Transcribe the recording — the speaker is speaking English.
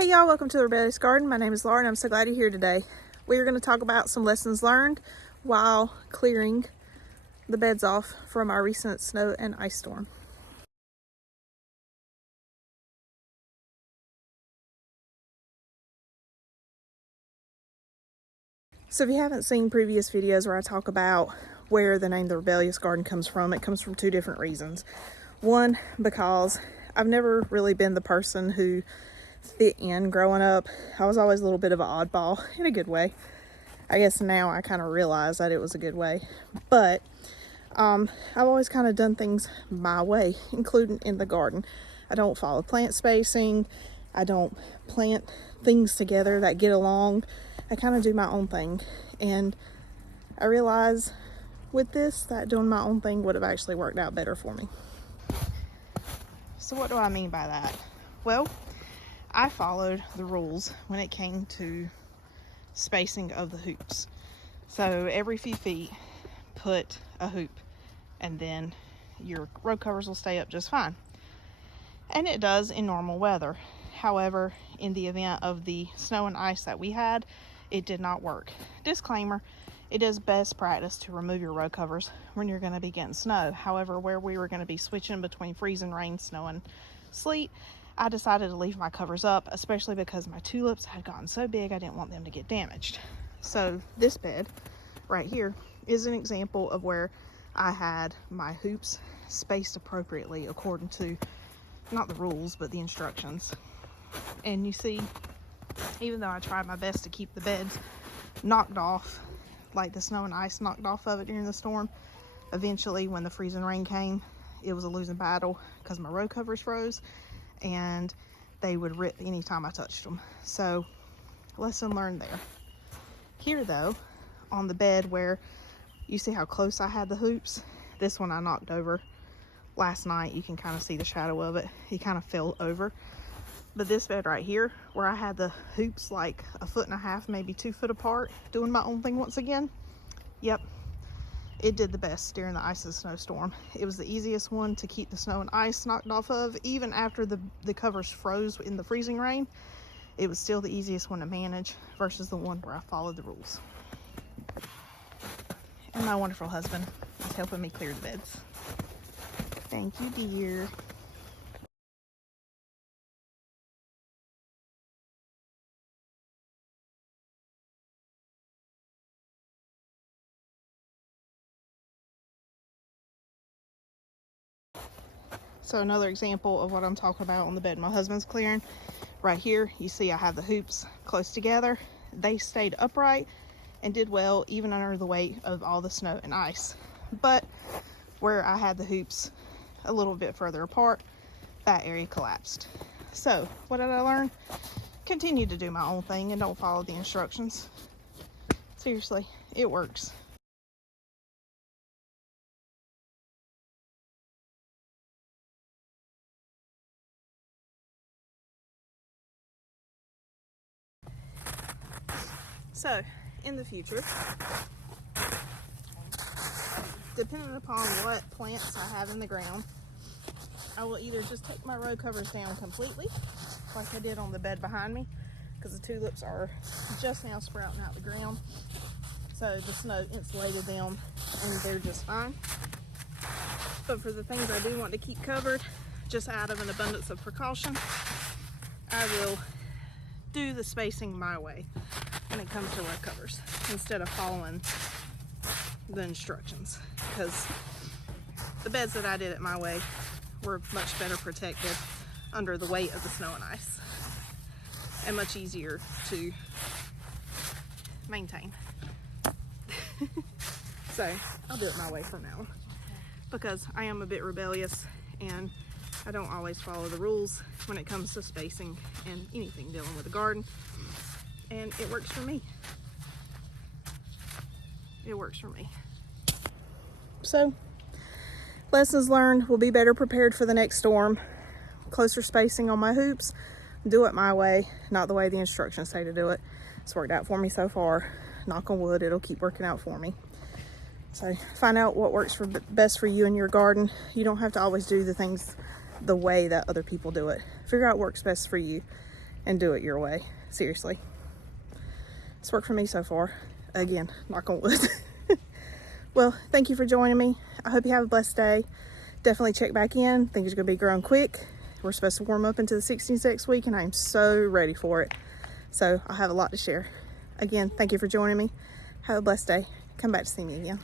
Hey y'all, welcome to the Rebellious Garden. My name is Laura and I'm so glad you're here today. We are going to talk about some lessons learned while clearing the beds off from our recent snow and ice storm. So if you haven't seen previous videos where I talk about where the name The Rebellious Garden comes from, it comes from two different reasons. One, because I've never really been the person who fit in growing up. I was always a little bit of an oddball in a good way. I guess now I kind of realize that it was a good way, but I've always kind of done things my way, including in the garden. I don't follow plant spacing. I don't plant things together that get along. I kind of do my own thing, and I realize with this that doing my own thing would have actually worked out better for me. So what do I mean by that? Well, I followed the rules when it came to spacing of the hoops. So every few feet, put a hoop, and then your row covers will stay up just fine. And it does in normal weather. However, in the event of the snow and ice that we had, it did not work. Disclaimer, it is best practice to remove your row covers when you're going to be getting snow. However, where we were going to be switching between freezing rain, snow, and sleet, I decided to leave my covers up, especially because my tulips had gotten so big I didn't want them to get damaged. So this bed right here is an example of where I had my hoops spaced appropriately according to not the rules but the instructions. And you see, even though I tried my best to keep the beds knocked off, like the snow and ice knocked off of it during the storm, eventually when the freezing rain came, it was a losing battle because my row covers froze and they would rip anytime I touched them. So lesson learned there. Here though, on the bed where you see how close I had the hoops, this one I knocked over last night. You can kind of see the shadow of it. He kind of fell over. But this bed right here, where I had the hoops like 1.5 feet, maybe 2 foot apart, doing my own thing once again, yep, it did the best during the ice and snowstorm. It was the easiest one to keep the snow and ice knocked off of. Even after the covers froze in the freezing rain, it was still the easiest one to manage versus the one where I followed the rules. And my wonderful husband is helping me clear the beds. Thank you, dear. So another example of what I'm talking about on the bed my husband's clearing, right here, you see I have the hoops close together. They stayed upright and did well even under the weight of all the snow and ice. But where I had the hoops a little bit further apart, that area collapsed. So what did I learn? Continue to do my own thing and don't follow the instructions. Seriously, it works. So in the future, depending upon what plants I have in the ground, I will either just take my row covers down completely, like I did on the bed behind me, because the tulips are just now sprouting out the ground. So the snow insulated them and they're just fine. But for the things I do want to keep covered, just out of an abundance of precaution, I will do the spacing my way when it comes to row covers instead of following the instructions, because the beds that I did it my way were much better protected under the weight of the snow and ice and much easier to maintain. So I'll do it my way from now on, because I am a bit rebellious and I don't always follow the rules when it comes to spacing and anything dealing with the garden, and it works for me. It works for me. So lessons learned, will be better prepared for the next storm. Closer spacing on my hoops, do it my way, not the way the instructions say to do it. It's worked out for me so far. Knock on wood, it'll keep working out for me. So find out what works for best for you in your garden. You don't have to always do the things the way that other people do it. Figure out what works best for you and do it your way. Seriously. It's worked for me so far. Again, knock on wood. Well, thank you for joining me. I hope you have a blessed day. Definitely check back in. Things are going to be growing quick. We're supposed to warm up into the 60s next week, and I'm so ready for it. So I have a lot to share. Again, thank you for joining me. Have a blessed day. Come back to see me again.